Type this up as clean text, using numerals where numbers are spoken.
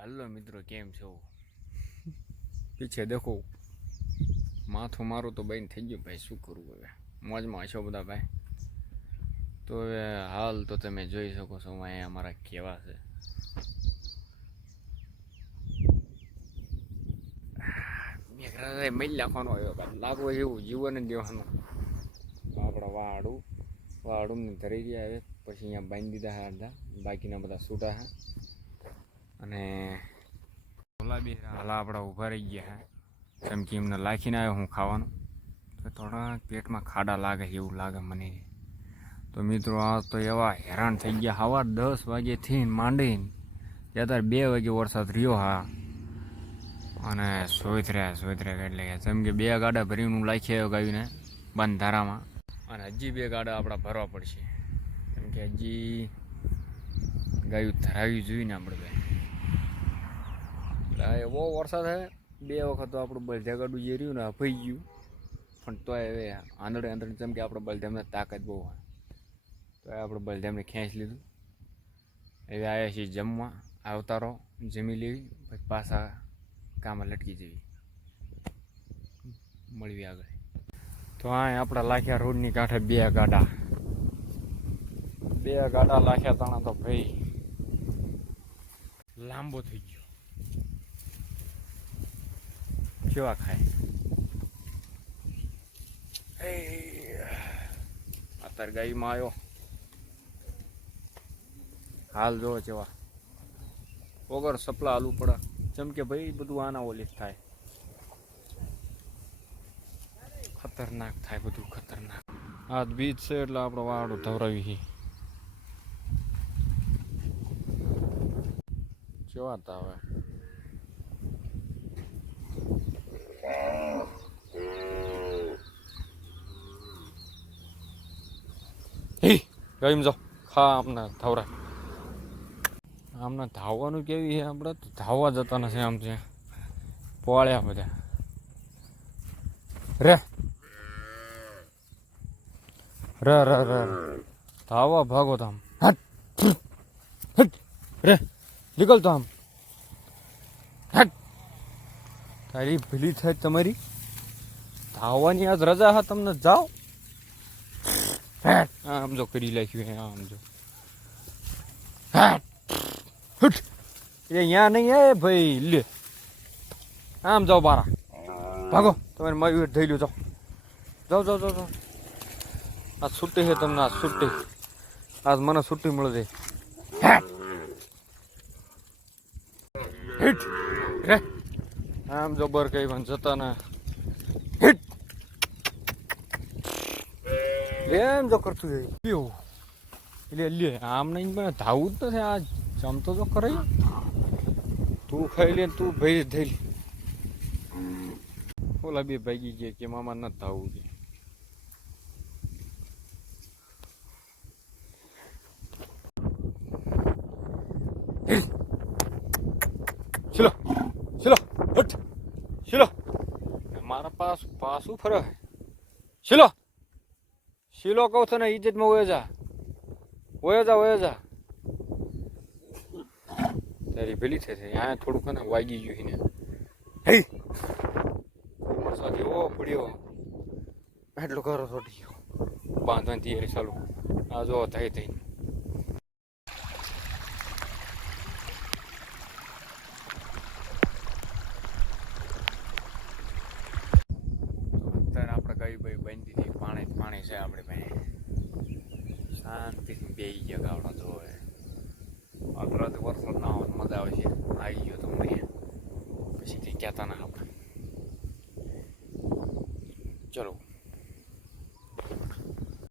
હાલો મિત્રો, કેમ છો? પીછે દેખો, માથું મારું તો બંધ થઈ ગયું ભાઈ. શું કરું હવે? મોજમાં છો બધા ભાઈ? તો હવે હાલ તો તમે જોઈ શકો છો અહીંયા અમારા કેવા છે. મેલ નાખવાનો આવ્યો ભાઈ, લાગવો એવું જીવન જ દેવાનું. આપણા વાડું ને ધરી ગયા હવે, પછી અહીંયા બાંધી દીધા હા અડધા, બાકીના બધા છૂટા હા. અને ગુલાબી હાલા આપણા ઊભા રહી ગયા હે, કેમ કે એમને લાખીને આવ્યો હું ખાવાનું, તો થોડા પેટમાં ખાડા લાગે એવું લાગે મને. તો મિત્રો આ તો એવા હેરાન થઈ ગયા, સવાર 10 વાગ્યાથી માંડીને અત્યારે 2 વાગે વરસાદ રહ્યો હા. અને સોયથર્યા એટલે જેમ કે 2 ગાડા ભરીને હું લાખી આવ્યો ગાવીને બંધારામાં, અને હજી 2 ગાડા આપણા ભરવા પડશે, કેમ કે હજી ગાયું ધરાવી જોઈએ ને આપણે ભાઈ. એવો વરસાદ હે, 2 વખત તો આપણું બળધ્યાગાડું જે રહ્યું ને અપાઈ ગયું, પણ તોય હવે આંધળે જેમ કે આપણે બળધામને તાકાત બહુ હોય, તો આપણે બળધામને ખેંચી લીધું. હવે આવ્યા છીએ જમવા, આવતારો જમી લેવી, પછી પાછા કામ લટકી જવી, મળવી આગળ. તો આ આપણા લાખ્યા રોડની કાંઠે 2 ગાડા લાખ્યા તાણા તો ભાઈ લાંબો થઈ ગયો. કેવા ખાય અત્યારે ગાયમાં આવ્યો હાલ જો જેવા વગર સપલા હાલવું પડે, જેમ કે ભાઈ બધું આના ઓલી થાય, ખતરનાક થાય બધું ખતરનાક. આ બીજ છે એટલે આપણે વાડું ધવરાવી કેવા હતા હવે. ગઈમ જાઓ ખા આમને ધવરા, આમને ધાવવાનું કેવી છે, આપણે તો ધાવવા જતા નથી. આમ છે પોળ્યા બધા રે રે રે રે ધાવવા ભાગો તો આમ રે નીકળતો આમ. તારી ભીલી થાય તમારી ધાવવાની આજ રજા હા તમને, જાઓ. આમ જો કરી નાખ્યું, આમ જો અહીંયા નહીં હે ભાઈ, લે આમ જાઓ બારા ભાગો, તમારે મયુર થઈ લ્યો, જાઓ જાઓ જાઓ જાઓ. આજ છુટ્ટી છે તમને, આજ છુટ્ટી, આજ મને છુટ્ટી મળે છે. આમ જો બર કઈ પણ જતા ને એમ જો કરતું જાય એટલે લે આમ નહીં પણ ધાવું જ નથી. આ જમતો તો કરે, તું ખાઈ લે, તું ભાઈ થઈ લે. ઓલા બે ભાગી ગયા કે મામા નથી ધાવું છે. શીલો શીલો હટ શીલો, મારા પાછું ફરે શીલો શીલો કહું છો ને, ઇજ્જતમાં વયો જા. તારી ભેલી થઈ અહીંયા થોડુંક ને વાગી ગયું ને, હે વરસાદ એવો પડ્યો એટલું ઘરો થોડી ગયો, બાંધવાની તૈયારી ચાલુ. આ જો થઈ અત્યારે આપણે કઈ ભાઈ બાંધી હતી, પાણી છે આપણે ભાઈ, શાંતિથી બેસી ગયા ગાવડા જોવે. અત્યારે વરસાદ ના હોય મજા આવે છે, આવી ગયો તો મને પછી કંઈ કહેતા ના આપણે. ચલો.